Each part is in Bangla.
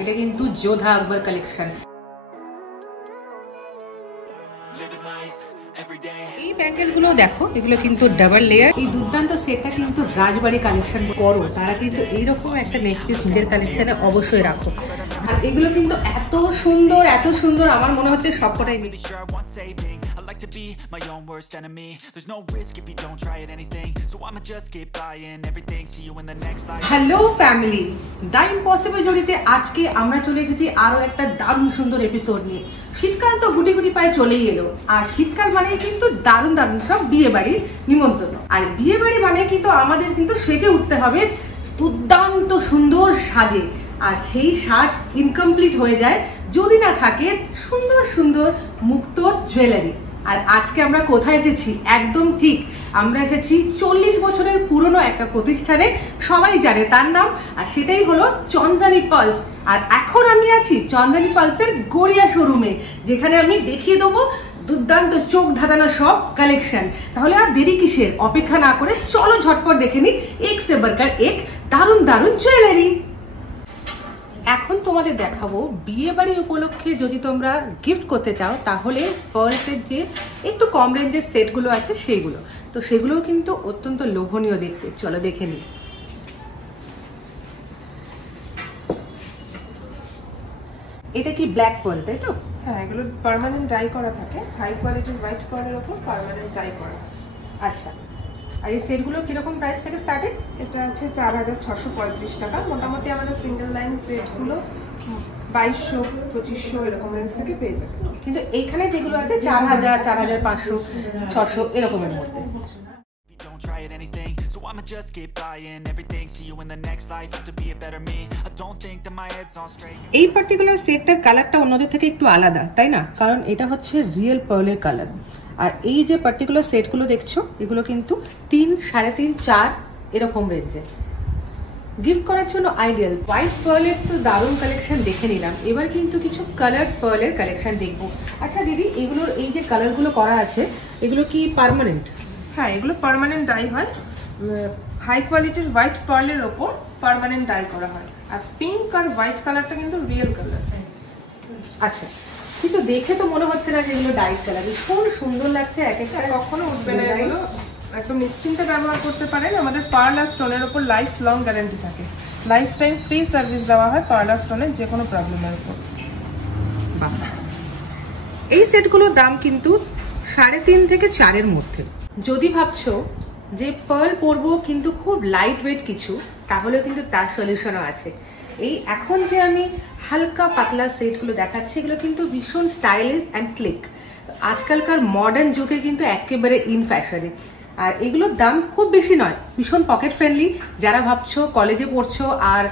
এটা কিন্তু যোধা আকবর কালেকশন। এই ব্যাঙ্গেল গুলো দেখো, এগুলো কিন্তু ডাবল লেয়ার। এই দুর্দান্ত সেটটা কিন্তু রাজবাড়ি কালেকশন করো, তারা কিন্তু এইরকম একটা নেকপিস নিজের কালেকশনে অবশ্যই রাখো। আর এগুলো কিন্তু এত সুন্দর এত সুন্দর, আমার মনে হচ্ছে সবকটাই। like to be my own worst enemy. There's no risk if you don't try at anything, so I'ma just keep buying everything. See you in the next life. Hello family, The Impossible জড়িতে আজকে আমরা চলে এসেছি আরো একটা দারুণ সুন্দর এপিসোড নিয়ে। শীতকাল তো গুটি গুটি পায়ে চলেই এলো, আর শীতকাল মানে কিন্তু দারুণ দারুণ সব বিয়ে বাড়ির নিমন্ত্রণ। আর বিয়ে বাড়ি মানে কিন্তু আমাদের কিন্তু সেজে উঠতে হবে দুর্দান্ত সুন্দর সাজে, আর সেই সাজ ইনকমপ্লিট হয়ে যায় যদি না থাকে সুন্দর সুন্দর মুক্তোর জুয়েলারি। আর আজকে আমরা কোথায় এসেছি? একদম ঠিক, আমরা এসেছি 40 বছরের পুরনো একটা প্রতিষ্ঠানে, সবাই জানে তার নাম, আর সেটাই হলো চন্দ্রানী পালস। আর এখন আমি আছি চন্দ্রানী পালসের গড়িয়া শোরুমে, যেখানে আমি দেখিয়ে দেবো দুর্দান্ত চোখ ধাঁধানো সব কালেকশন। তাহলে আর দেরি কিসের? অপেক্ষা না করে চলো ঝটপট দেখে নি এক সে বরকার এক দারুণ দারুণ জুয়েলারি। এখন তোমাদের দেখাবো বিয়ে বাড়ি উপলক্ষে যদি তোমরা গিফট করতে চাও, তাহলে পার্লসের যে একটু কম রেঞ্জের সেটগুলো আছে সেগুলো, তো সেগুলোও কিন্তু অত্যন্ত লোভনীয় দেখতে। চলো দেখে নিই। এটা কি ব্ল্যাক পার্ল, তাই তো? হ্যাঁ, এগুলো পার্মানেন্ট ডাই করা থাকে, হাই কোয়ালিটির হোয়াইট পার্লের উপর পার্মানেন্ট ডাই করা। আচ্ছা, আর এই সেটগুলো কিরকম প্রাইস থেকে স্টার্টেড? এটা আছে 4635 টাকা। মোটামুটি আমাদের সিঙ্গেল লাইন সেটগুলো 2200 2500 এরকম রেঞ্জ থেকে পেয়ে যাবে। কিন্তু এইখানে যেগুলো আছে 4000 4500 600 এরকমের মধ্যে। এই পার্টিকুলার সেটটার কালারটা অন্যদের থেকে একটু আলাদা, তাই না? কারণ এটা হচ্ছে রিয়েল পার্লের কালার। আর এই যে পার্টিকুলার সেটগুলো দেখছো, এগুলো কিন্তু 3, 3.5, 4 এরকম রেঞ্জে গিফট করার জন্য আইডিয়াল। হোয়াইট পার্লের তো দারুণ কালেকশন দেখে নিলাম, এবার কিন্তু কিছু কালার পার্লের কালেকশন দেখবো। আচ্ছা দিদি, এগুলোর এই যে কালারগুলো করা আছে, এগুলো কি পার্মানেন্ট? হ্যাঁ, এগুলো পার্মানেন্ট ডাই হয়। হাই কোয়ালিটির হোয়াইট পার্লের ওপর পার্মানেন্ট ডাই করা হয়। আর পিঙ্ক আর হোয়াইট কালারটা কিন্তু রিয়েল কালার। আচ্ছা, কিন্তু দেখে তো মনে হচ্ছে না যে এগুলো ডাইট কালার। ভীষণ সুন্দর লাগছে, এক একটা কখনো উঠবে না এগুলো, একদম নিশ্চিন্তে ব্যবহার করতে পারেন। আমাদের পার্ল আর স্টোনের উপর লাইফ লং গ্যারান্টি থাকে, লাইফ টাইম ফ্রি সার্ভিস দেওয়া হয় পার্ল আর স্টোনের যে কোনো প্রবলেমের উপর। এই সেটগুলোর দাম কিন্তু 3.5 থেকে 4 মধ্যে। যদি ভাবছো যে পার্ল পরবো কিন্তু খুব লাইট ওয়েট কিছু, তাহলেও কিন্তু তার সলিউশনও আছে। এই এখন যে আমি হালকা পাতলা সেটগুলো দেখাচ্ছি, এগুলো কিন্তু ভীষণ স্টাইলিশ অ্যান্ড ক্লিক, আজকালকার মডার্ন যুগে কিন্তু একেবারে ইন ফ্যাশনে। আর এগুলোর দাম খুব বেশি নয়, ভীষণ পকেট ফ্রেন্ডলি। যারা ভাবছো কলেজে পড়ছো আর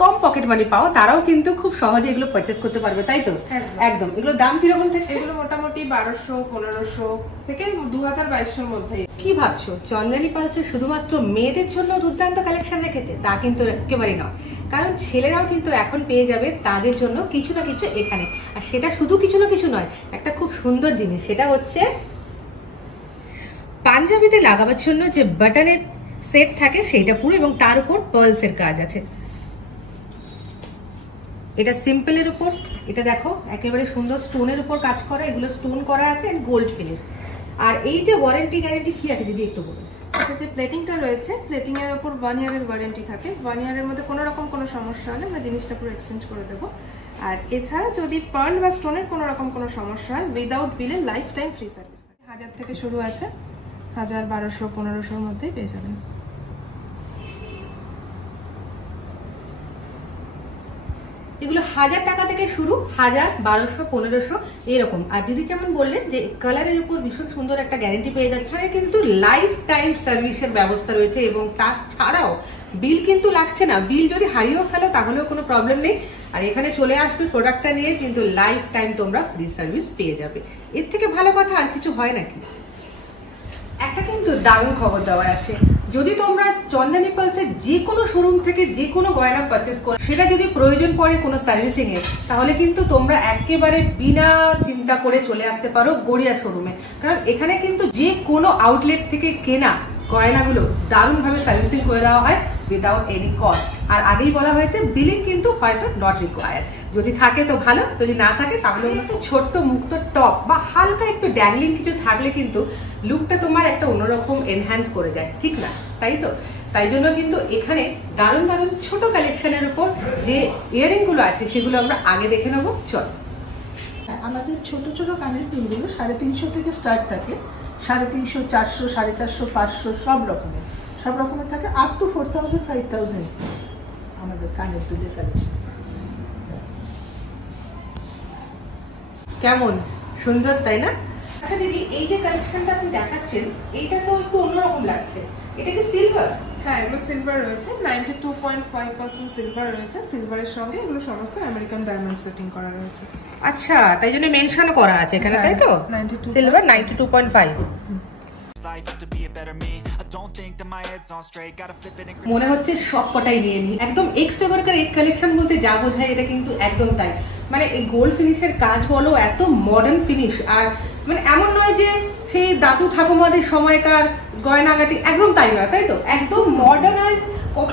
কম পকেট মানি পাও, তারাও কিন্তু খুব সহজে এগুলো পারচেস করতে পারবে, তাই তো? একদম। এগুলো দাম কিরকম থেকে? এগুলো মোটামুটি 1200 1500 থেকে 2000-2200 মধ্যে। কি ভাবছো চন্দ্রানী পালসে শুধুমাত্র মেয়েদের জন্য দুর্দান্ত কালেকশন রেখেছে? তা কিন্তু একেবারেই নয়, কারণ ছেলেরাও কিন্তু এখন পেয়ে যাবে তাদের জন্য কিছু না কিছু এখানে। আর সেটা শুধু কিছু না কিছু নয়, একটা খুব সুন্দর জিনিস, সেটা হচ্ছে পাঞ্জাবিতে লাগাবার জন্য যে বাটনের সেট থাকে সেইটা পুরো, এবং তার উপর পার্লসের কাজ আছে। এটা সিম্পলের উপর, এটা দেখো একেবারে সুন্দর স্টোনের উপর কাজ করা, এগুলো স্টোন করা আছে এন্ড গোল্ড ফিনিশ। আর এই যে ওয়ারেন্টি গ্যারান্টি কি আছে দিদি একটু বলুন? এটা যে প্লেটিংটা রয়েছে, প্লেটিং এর উপর 1 ইয়ারের ওয়ারেন্টি থাকে। 1 ইয়ারের মধ্যে কোনো রকম কোনো সমস্যা হলে আমরা জিনিসটা পুরো এক্সচেঞ্জ করে দেবো। আর এছাড়া যদি পার্ল বা স্টোনের কোনো রকম কোনো সমস্যা হয়, উইদাউট বিলে লাইফ টাইম ফ্রি সার্ভিস থাকে। 1000 থেকে শুরু আছে, 1000 1200 1500 মধ্যেই পেয়ে যাবেন। এগুলো 1000 টাকা থেকে শুরু, 1000 1200 1500 এরকম। আর দিদি যেমন বললেন যে কালারের উপর ভীষণ সুন্দর একটা গ্যারান্টি পেয়ে যাচ্ছে, কিন্তু লাইফ টাইম সার্ভিসের ব্যবস্থা রয়েছে, এবং তাছাড়াও বিল কিন্তু লাগছে না। বিল যদি হারিয়েও ফেলো তাহলেও কোনো প্রবলেম নেই, আর এখানে চলে আসবে প্রোডাক্টটা নিয়ে, কিন্তু লাইফ টাইম তোমরা ফ্রি সার্ভিস পেয়ে যাবে। এর থেকে ভালো কথা আর কিছু হয় নাকি? একটা কিন্তু দারুণ খবর দেওয়ার আছে। যদি তোমরা চন্দ্রানী পালসের যে কোনো শোরুম থেকে যে কোনো গয়না পারচেস করো, সেটা যদি প্রয়োজন পড়ে কোনো সার্ভিসিং এর, তাহলে কিন্তু তোমরা একেবারে বিনা চিন্তা করে চলে আসতে পারো গড়িয়া শোরুমে। কারণ এখানে কিন্তু যে কোনো আউটলেট থেকে কেনা গয়নাগুলো দারুণভাবে সার্ভিসিং করে দেওয়া হয় উইদাউট এনি কস্ট। আর আগেই বলা হয়েছে বিলিং কিন্তু হয়তো নট রিকোয়ার্ড, যদি থাকে তো ভালো, যদি না থাকে তাহলে একটা ছোট্ট মুক্ত টপ বা হালকা একটু ড্যাংলিং কিছু থাকলে কিন্তু লুকটা তোমার একটা অন্যরকম এনহ্যান্স করে যায়, ঠিক না? তাই তো, তাই জন্য কিন্তু এখানে দারুণ দারুণ ছোট কালেকশনের উপর যে ইয়ারিংগুলো আছে সেগুলো আমরা আগে দেখে নেবো। চল, আমাদের ছোট ছোট কানের দুলগুলো 350 থেকে স্টার্ট থাকে, 350, 400, 450, 500 সব রকমের থাকে, আপ টু 4000, 5000 আমাদের কানের দুলের কালেকশন। কেমন সুন্দর, তাই না? আচ্ছা দিদি, এই যে কালেকশনটা আপনি দেখাচ্ছেন এইটা তো একটু অন্যরকম লাগছে, এটা কি সিলভার? হ্যাঁ, এগুলো সিলভার রয়েছে, 92.5% সিলভার রয়েছে। সিলভারের সঙ্গে এগুলো সমস্ত আমেরিকান ডায়মন্ড সেটিং করা রয়েছে। আচ্ছা, তাই জন্য মেনশনও করা আছে এখানে, তাই তো? সিলভার 92.5। মনে হচ্ছে সব কটাই নিয়ে নি, একদম এক্স এভারকার এক কালেকশন বলতে যা বোঝায় এটা কিন্তু একদম তাই। মানে এই গোল্ড ফিনিশের কাজ বলো, এত মডার্ন ফিনিশ, আর মানে এমন নয় যে সেই দাদু ঠাকুমাদের সময়কার গয়নাগাটি, একদম তাই নয়, তাই তো? একদম মডার্নাইজ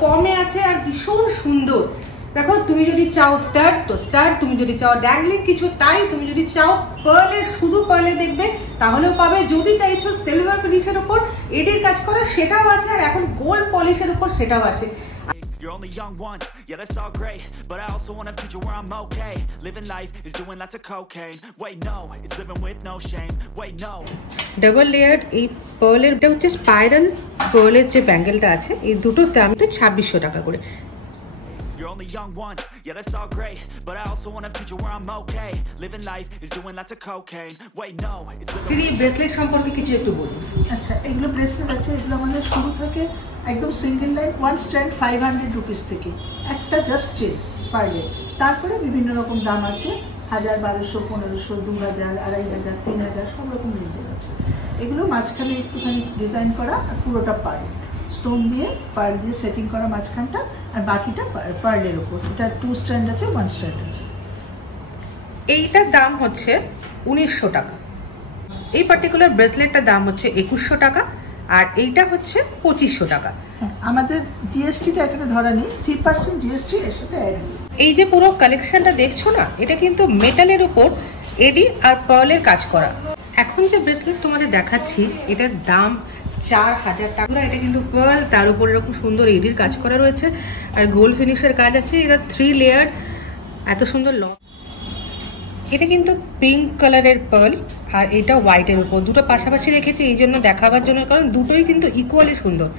ফর্মে আছে আর ভীষণ সুন্দর। দেখো, তুমি যদি চাও স্টাড তো স্টাড, তুমি যদি চাও ড্যাংলিং কিছু তাই, তুমি যদি চাও পার্লে, শুধু পার্লে দেখবে তাহলেও পাবে, যদি চাইছো সিলভার ফিনিশের উপর এডির কাজ করা সেটাও আছে, আর এখন গোল্ড পলিশের উপর সেটাও আছে। You're only young once, yeah that's all great, but I also want a future where I'm okay. Living life is doing lots of cocaine. Wait no, it's living with no shame. Wait no. Double layer এই পার্লের, এটা হচ্ছে স্পাইরাল পার্লের যে ব্যাঙ্গেলটা আছে, এই দুটোর দাম তো 2600 টাকা করে। You're only young once, yeah that's all great, but I also want a future where I'm okay. Living life is doing lots of cocaine. Wait no, it's living. দিদি, ব্রেসলেট সম্পর্কে কিছু একটু বলুন। আচ্ছা, এগুলো ব্রেসলেট আছে, এগুলো আমাদের শুরু থাকে একদম সিঙ্গেল লাইন, 1 স্ট্যান্ড 500 রুপিস থেকে, একটা জাস্ট চেন পার ডে। তারপরে বিভিন্ন রকম দাম আছে, 1000, 1200, 1500, 2000, 2500, 3000, সব রকম রেঞ্জের আছে। এগুলো মাঝখানে একটুখানি ডিজাইন করা, আর পুরোটা পার্ল স্টোন দিয়ে, পার্ল দিয়ে সেটিং করা মাঝখানটা, আর বাকিটা পার্লের ওপর। এটা 2 স্ট্যান্ড আছে, 1 স্ট্যান্ড আছে। এইটার দাম হচ্ছে 1900 টাকা। এই পার্টিকুলার ব্রেসলেটটার দাম হচ্ছে 2100 টাকা, আর এইটা হচ্ছে 2500 টাকা। হ্যাঁ, আমাদের জিএসটিটা এখানে ধরা নেই, 3% জিএসটি এর সাথে অ্যাড। এই যে পুরো কালেকশনটা দেখছো না, এটা কিন্তু মেটালের উপর এডি আর পার্লের কাজ করা। এখন যে ব্রেসলেট তোমাদের দেখাচ্ছি এটার দাম 4000 টাকা। এটা কিন্তু পার্ল, তার উপর এরকম সুন্দর এডির কাজ করা রয়েছে, আর গোল্ড ফিনিশের কাজ আছে। এটা 3 লেয়ার, এত সুন্দর লক। এটা কিন্তু পিঙ্ক কালারের পার্ল, আর এটা হোয়াইটের উপর, দুটো পাশাপাশি রেখেছি এই জন্য দেখাবার জন্য, কারণ দুটোই কিন্তু ইকুয়ালি সুন্দর,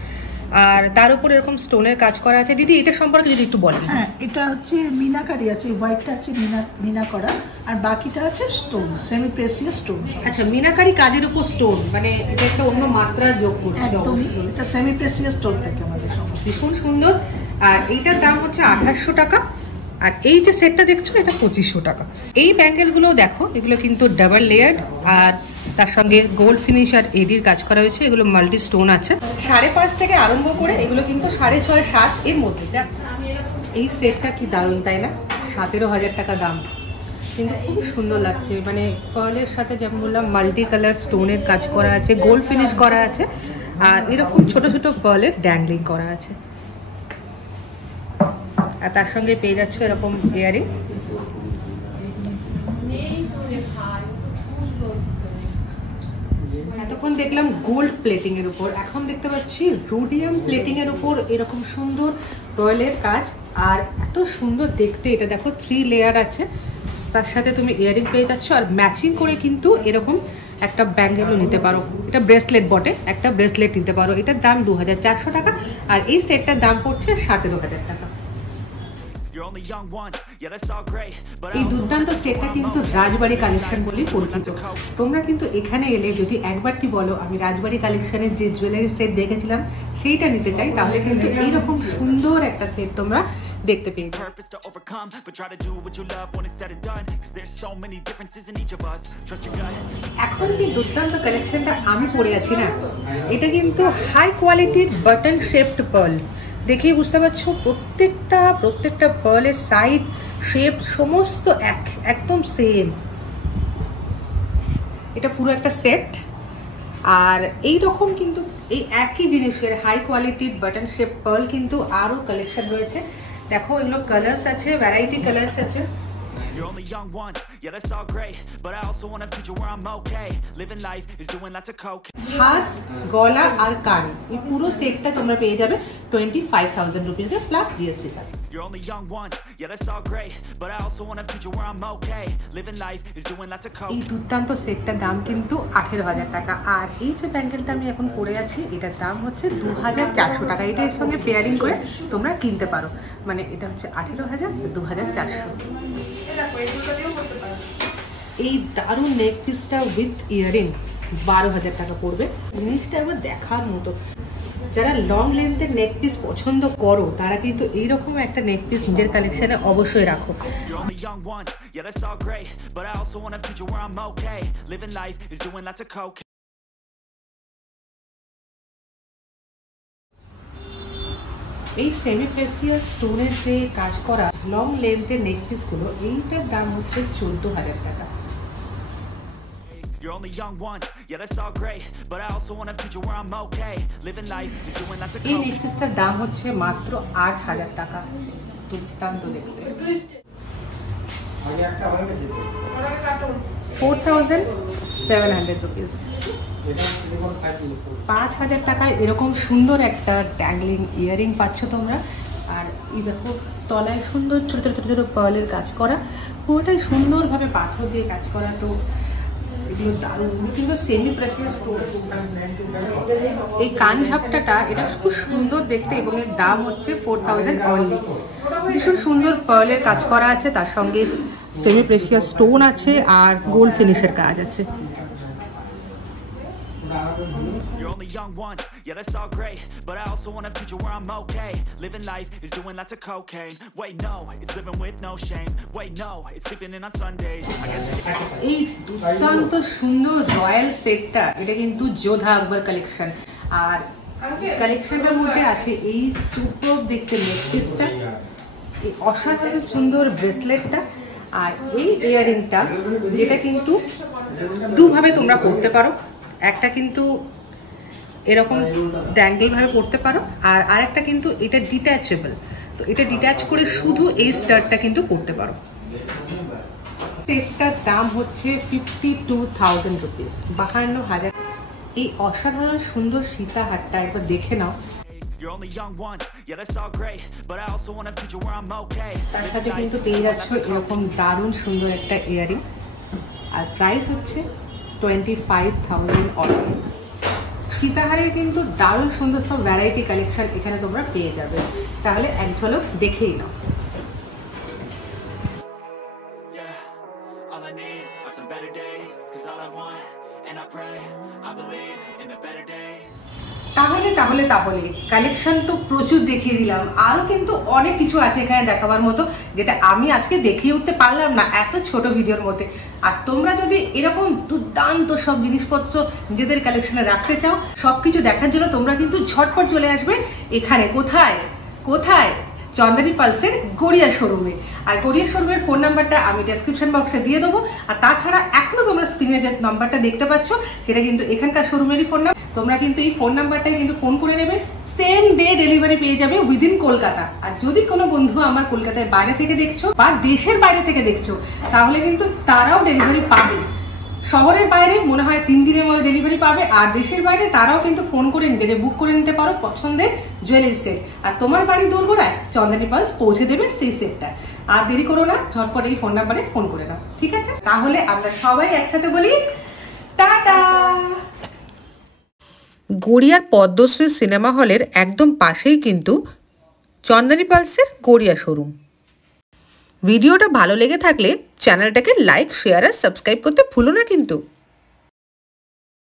আর তার উপর এরকম স্টোনের কাজ করা আছে। দিদি, এটা সম্পর্কে যদি একটু বলেন। হ্যাঁ, এটা হচ্ছে মিনাকারি আছে, হোয়াইটটা আছে মিনা করা, আর বাকিটা আছে স্টোন, সেমি প্রেসিয়াস স্টোন। আচ্ছা, মিনাকারি কাজের উপর স্টোন, মানে এটা একটা অন্য মাত্রা যোগ করছে। একদমই, এটা সেমি প্রেসিয়াস স্টোন থেকে আমাদের ভীষণ সুন্দর। আর এইটার দাম হচ্ছে 2800 টাকা, আর এই যে সেটটা দেখছো এটা 2500 টাকা। এই ব্যাঙ্গেলগুলো দেখো, এগুলো কিন্তু ডাবল লেয়ার, আর তার সঙ্গে গোল্ড ফিনিশ আর এডির কাজ করা হয়েছে। এগুলো মাল্টি স্টোন আছে। 5.5 থেকে আরম্ভ করে এগুলো কিন্তু 6.5, 7 এর মধ্যে। এই সেটটা কি দারুণ, তাই না? 17,000 টাকা দাম, কিন্তু খুবই সুন্দর লাগছে। মানে পার্লের সাথে যেমন বললাম মাল্টি কালার স্টোনের কাজ করা আছে, গোল্ড ফিনিশ করা আছে, আর এরকম ছোট ছোট পার্লের ড্যাংলিং করা আছে। আর তার সঙ্গে পেয়ে যাচ্ছে এরকম ইয়ারিং। এতক্ষণ দেখলাম গোল্ড প্লেটিং এর উপর, এখন দেখতে পাচ্ছি রোডিয়াম প্লেটিং এর উপর এরকম সুন্দর রয়্যালের কাজ, আর এত সুন্দর দেখতে। এটা দেখো 3 লেয়ার আছে, তার সাথে তুমি ইয়ারিং পেয়ে যাচ্ছ, আর ম্যাচিং করে কিন্তু এরকম একটা ব্যাঙ্গেলও নিতে পারো। এটা ব্রেসলেট বটে, একটা ব্রেসলেট নিতে পারো। এটার দাম 2400 টাকা, আর এই সেটটার দাম পড়ছে 17,000 টাকা। এই দুর্দান্ত সেটটা কিন্তু রাজবাড়ি কালেকশন বলেই পরিচিত। তোমরা কিন্তু এখানে এলে যদি একবারটি বলো আমি রাজবাড়ি কালেকশনের যে জুয়েলারি সেট দেখেছিলাম সেইটা নিতে চাই, তাহলে কিন্তু এইরকম সুন্দর একটা সেট তোমরা দেখতে পেয়ে যাবে। এখন যে দুর্দান্ত কালেকশনটা আমি পরে আছি না, এটা কিন্তু হাই কোয়ালিটির বাটন শেপড পার্ল। দেখেই বুঝতে পারছো প্রত্যেকটা পার্লের সাইড শেপ সমস্ত একদম সেম। এটা পুরো একটা সেট, আর এই রকম কিন্তু এই একই জিনিসের হাই কোয়ালিটির বাটন শেপ পার্ল কিন্তু আরও কালেকশন রয়েছে। দেখো এগুলো কালার্স আছে, ভ্যারাইটি কালার্স আছে। You're only young once, yeah that's all great, but I also want a future where I'm okay. Living life is doing lots of coke. হাত, গলা আর কান এই পুরো সেটটা তোমরা পেয়ে যাবে 25,000 রুপিসে plus GST charge. You're only young once, yeah that's all great, but I also want a future where I'm okay. Living life is doing lots of coke. এই দুর্দান্ত সেটটার দাম কিন্তু 18,000 টাকা। আর এই যে ব্যাঙ্গেলটা আমি এখন পরে আছি এটার দাম হচ্ছে 2,400 টাকা। এটা এর সঙ্গে পেয়ারিং করে তোমরা কিনতে পারো, মানে এটা হচ্ছে 18,000 2,400। এই দারুণ নেক পিসটা উইথ ইয়ারিং 12,000 টাকা পড়বে। জিনিসটা এবার দেখার মতো। যারা লং লেন্থের নেক পিস পছন্দ করো তারা কিন্তু এইরকম একটা নেক পিস নিজের কালেকশনে অবশ্যই রাখো। You're only young once, yeah that's all great, but I also want a future where I'm okay. Living life is doing lots of coke. এই সেমি প্রেসিয়াস স্টোনের যে কাজ করা লং লেন্থের নেক পিসগুলো এইটার দাম হচ্ছে 14,000 টাকা। You're only young once, yeah that's all great, but I also want a future where I'm okay. Living life is doing lots of এই coke. নেক পিসটার দাম হচ্ছে মাত্র 8,000 টাকা। দুর্দান্ত দেখতে। 4,700 রুপিস। 5,000 টাকায় এরকম সুন্দর একটা ড্যাংলিং ইয়ারিং পাচ্ছ তোমরা। আর এই দেখো তলায় সুন্দর ছোটো ছোটো ছোটো ছোটো পার্লের কাজ করা, পুরোটাই সুন্দরভাবে পাথর দিয়ে কাজ করা। তো এগুলো দারুণ, কিন্তু সেমি প্রেসিয়াস স্টোন। এই কান ঝাপটাটা এটা খুব সুন্দর দেখতে এবং এর দাম হচ্ছে 4,000 অনলি। ভীষণ সুন্দর পার্লের কাজ করা আছে, তার সঙ্গে সেমি প্রেসিয়াস স্টোন আছে আর গোল্ড ফিনিশের কাজ আছে। You're only young once, yeah that's all great, but I also want a future where I'm okay. Living life is doing lots of cocaine. Wait no, it's living with no shame. Wait no, it's sleeping in on Sundays. I guess এই দুর্দান্ত সুন্দর রয়্যাল সেটটা এটা কিন্তু যোধা আকবর কালেকশন। আর কালেকশনের মধ্যে আছে এই সুপার দেখতে নেক পিসটা, এই অসাধারণ সুন্দর ব্রেসলেটটা আর এই ইয়ারিংটা, যেটা কিন্তু দুভাবে তোমরা পরতে পারো। একটা কিন্তু এরকম ড্যাঙ্গেল ভাবে পরতে পারো আর আরেকটা কিন্তু এটা ডিট্যাচেবল। তো এটা ডিট্যাচ করে শুধু এই স্টারটা কিন্তু পরতে পারো। সেটটার দাম হচ্ছে 52,000 রুপিস, 52,000। এই অসাধারণ সুন্দর সীতাহারটা একবার দেখে নাও। you're only young once, yeah that's all great, but I also want a future where I'm okay. তার সাথে কিন্তু পেয়ে যাচ্ছ এরকম দারুণ সুন্দর একটা ইয়ারিং, আর প্রাইস হচ্ছে 25,000 অনলি। সীতাহারের কিন্তু দারুণ সুন্দর সব ভ্যারাইটি কালেকশন এখানে তোমরা পেয়ে যাবে। তাহলে এক ঝলক দেখেই নাও। All I need are some better days, 'cause all I want and I pray, I believe in the better days. তাহলে কালেকশন তো প্রচুর দেখিয়ে দিলাম, আরো কিন্তু অনেক কিছু আছে এখানে দেখাবার মতো, যেটা আমি আজকে দেখিয়ে উঠতে পারলাম না এত ছোট ভিডিওর মধ্যে। আর তোমরা যদি এরকম দুর্দান্ত সব জিনিসপত্র নিজেদের কালেকশনে রাখতে চাও, সবকিছু দেখার জন্য তোমরা কিন্তু ঝটপট চলে আসবে এখানে। কোথায় চন্দানী পালসের গড়িয়া শোরুমে। আর গড়িয়া শোরুমের ফোন নাম্বারটা আমি ডেসক্রিপশন বক্সে দিয়ে দেবো। আর তাছাড়া এখনো তোমরা স্ক্রিনে যে নাম্বারটা দেখতে পাচ্ছ সেটা কিন্তু এখানকার শোরুমেরই ফোন নাম্বার। তোমরা কিন্তু এই ফোন নাম্বারটাই কিন্তু ফোন করে নেবে, সেম ডে ডেলিভারি পেয়ে যাবে উইদিন কলকাতা। আর যদি কোনো বন্ধু আমার কলকাতার বাইরে থেকে দেখছো বা দেশের বাইরে থেকে দেখছো তাহলে কিন্তু তারাও ডেলিভারি পাবে। শহরের বাইরে মনে হয় 3 দিনের মধ্যে ডেলিভারি পাবে, আর দেশের বাইরে তারাও কিন্তু ফোন করে নিজেদের বুক করে নিতে পারো পছন্দের জুয়েলারি সেট। আর তোমার বাড়ির দোরগোড়ায় চন্দানী পালস পৌঁছে দেবে সেই সেটটা। আর দেরি করো না, ঝটপট এই ফোন নাম্বারে ফোন করে নাও, ঠিক আছে? তাহলে আমরা সবাই একসাথে বলি টাটা। গড়িয়ার পদ্মশ্রী সিনেমা হলের একদম পাশেই কিন্তু চন্দানী পালসের গড়িয়া শোরুম। ভিডিওটা ভালো লেগে থাকলে চ্যানেলটাকে লাইক, শেয়ার আর সাবস্ক্রাইব করতে ভুলো না কিন্তু।